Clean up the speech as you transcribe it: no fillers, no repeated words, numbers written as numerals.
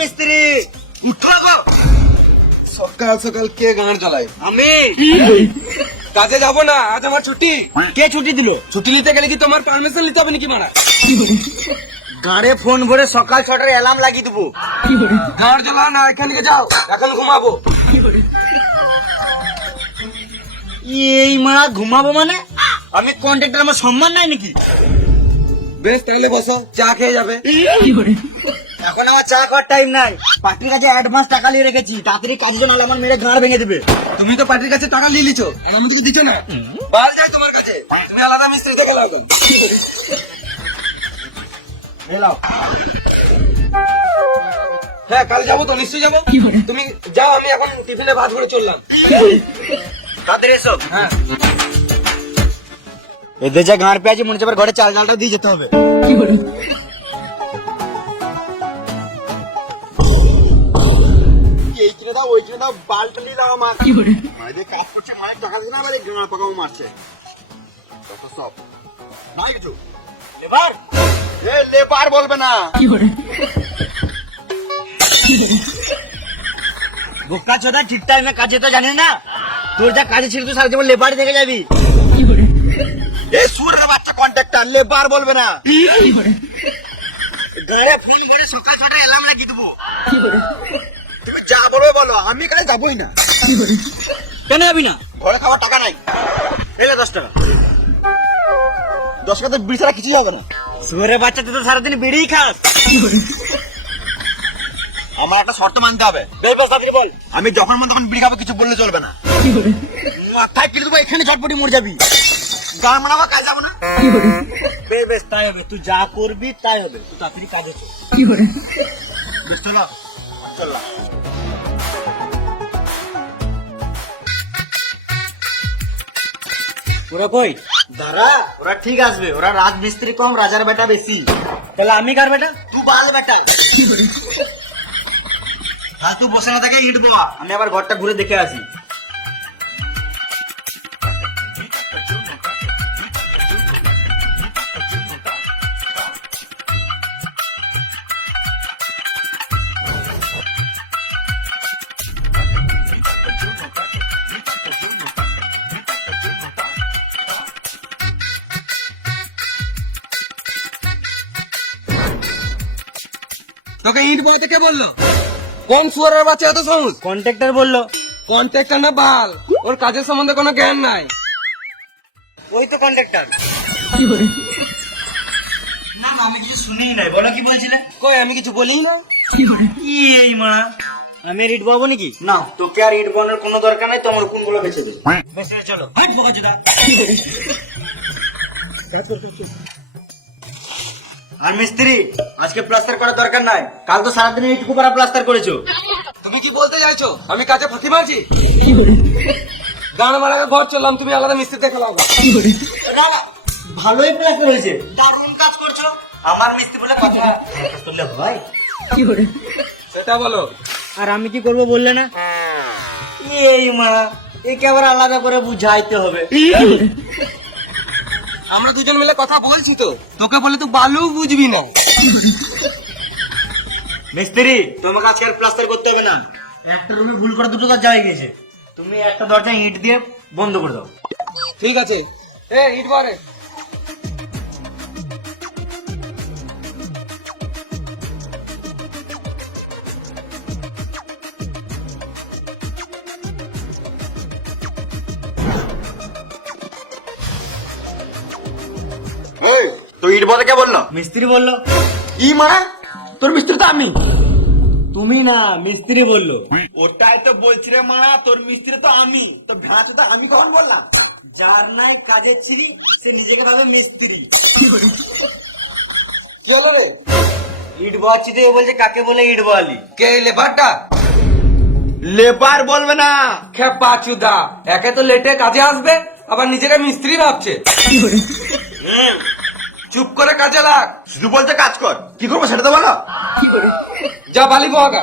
মিস্ত্রি। উঠো গো। সকাল সকাল কে গান চালায়? আমি। কাজে যাবো না, আজ আমার ছুটি। কে ছুটি দিল? ছুটি নিতে গেলে কি তোমার পারমিশন নিতে হবে নাকি মারা? গাড়ে ফোন ভরে সকাল 6টার অ্যালার্ম লাগিয়ে দেবো। গান জ্বালা না, এখান থেকে যাও, এখন ঘুমাবো। এই মারা ঘুমাবো মানে? আমি কন্ট্রাক্টর, আমার সম্মান নাই নাকি? বেশ তাহলে বসো, চা খেয়ে যাবে। এখন আমার চা খাওয়ার টাইম নাই। পার্টির কাছে অ্যাডভান্স টাকা নিয়ে রেখেছি, তাড়াতাড়ি কাজে নাহলে আমার মেরে গাঁড় ভেঙে দেবে। তুমি তো পার্টির কাছে টাকা নিয়ে লিছো, আর আমি তো দিচ্ছ না। বাল যাই তোমার কাছে, তুমি আলাদা মিস্ত্রি দেখে লাও। হ্যাঁ, কাল যাবো তো, নিশ্চয়ই যাবো। তুমি যাও, আমি এখন টিফিনে ভাত করে চললাম। তাদের এসব হ্যাঁ, এদের যা গাঁড় পেয়েছি মনে হচ্ছে ঘরে চাল ডালটা দিয়ে যেতে হবে। এই কিনে দাও, ওই কিনে দাও, বালটা নিয়ে দাও আমার। মায়েদের কাজ করছে, মায়ের টাকা দিচ্ছে না, আবার গাঁড় পাকাও মারছে। কত সব ভাই কিছু লেবার, লেবার বলবে না। বোকা চোদা, ঠিক টাইমে কাজে তো জানিস না। তোর যা কাজে ছিল তুই সারা জীবন লেবারই থেকে যাবি। এই সুরের বাচ্চা কন্ট্রাক্টর, লেবার বলবে না। গাড়ে ফোন করে সকাল 6টায় অ্যালার্ম লাগিয়ে দেবো। তুমি যা বলবে বলো, আমি কাজে যাবোই না। কেন যাবি না? ঘরে খাওয়ার টাকা নাই। এলে 10 টাকা। 10 টাকা বিড়ি ছাড়া কিছুই হবে না। সুরের বাচ্চা, তুই তো সারাদিন বিড়িই খাস। আমার একটা শর্ত মানতে হবে। বল। আমি যখন মন তখন বিড়ি খাবো, কিছু বললে চলবে না। মাথায় কিনে দেবো, এখানে ঝটপটি মরে যাবি। গান মানাবো, কাজ যাবো না। বেশ তাই হবে, তুই যা করবি তাই হবে। তুই তাড়াতাড়ি কাজে চল। বেশ চলো, চললাম। ওরা কই? দাঁড়া, ওরা ঠিক আসবে। ওরা রাজমিস্ত্রি কম, রাজার বেটা বেশি। তাহলে আমি কার বেটা? তুই বাল বেটা। হ্যাঁ, তুই বসে না থাকে, ইট বোয়া। আমি আবার ঘরটা ঘুরে দেখে আসি। তোকে ইট বয়াতে কে বললো? কোন সুয়ারের বাচ্চা এত সহজ? কন্ট্রাক্টর বললো। কন্ট্রাক্টর না বাল, ওর কাজের সম্বন্ধে কোনো জ্ঞান নাই। ওই তো কন্ট্রাক্টর। না, আমি কিছু শুনেই নাই। বলো কি বলছিলে? কই, আমি কিছু বলিই না। এই মা, আমি ইট বাবু নাকি? না, তোকে আর ইট বানানোর কোনো দরকার নাই। তোমার কোন গুলো বেঁচে দে। বেশ, চলো। হাট বোকা চোদা। আর মিস্ত্রি, আজকে প্লাস্টার করার দরকার নাই। কাল তো সারাদিন ইটকু পারা প্লাস্টার করেছো। তুমি কি বলতে চাইছো? আমি কাজে ফাঁকি মারছি? গান মারাকে ঘর চললাম, তুমি আলাদা মিস্ত্রি দেখে লাও। ভালোই প্লাস্টার হয়েছে, দারুণ কাজ করছো। আমার মিস্ত্রি বলে কথা বললে ভাই। সেটা বলো। আর আমি কি করবো বললে না? এই মা, একে আবার আলাদা করে বুঝাইতে হবে। আমরা দুজন মিলে কথা বলছি তো, তোকে বলে তো বালু বুঝবি না। মিস্ত্রি, তোমাকে আজকে আর প্লাস্টার করতে হবে না। একটা রুমে ভুল করে দুটো দরজা হয়ে গেছে। তুমি একটা দরজা ইট দিয়ে বন্ধ করে দাও। ঠিক আছে। এ ইট বারে। তো ইট বলতে কে বললো? মিস্ত্রি বললো। ই মা, তোর মিস্ত্রি তো আমি। তুমি না, মিস্ত্রি বললো। ওটাই তো বলছি রে মা, তোর মিস্ত্রি তো আমি। তো ভ্যাস তো আমি কখন বললাম? যার নাই কাজের ছিরি, সে নিজেকে ভাবে মিস্ত্রি। কি হলো রে? ইট বলছি তো, বলছে কাকে বলে ইট বলি? কে লেবারটা? লেবার বলবে না। খেপা চুদা, একে তো লেটে কাজে আসবে, আবার নিজেকে মিস্ত্রি ভাবছে। চুপ করে কাজে লাগ। শুধু বলতে কাজ কর, কি করবো সেটা তো বলো। যা বালি বহাগা।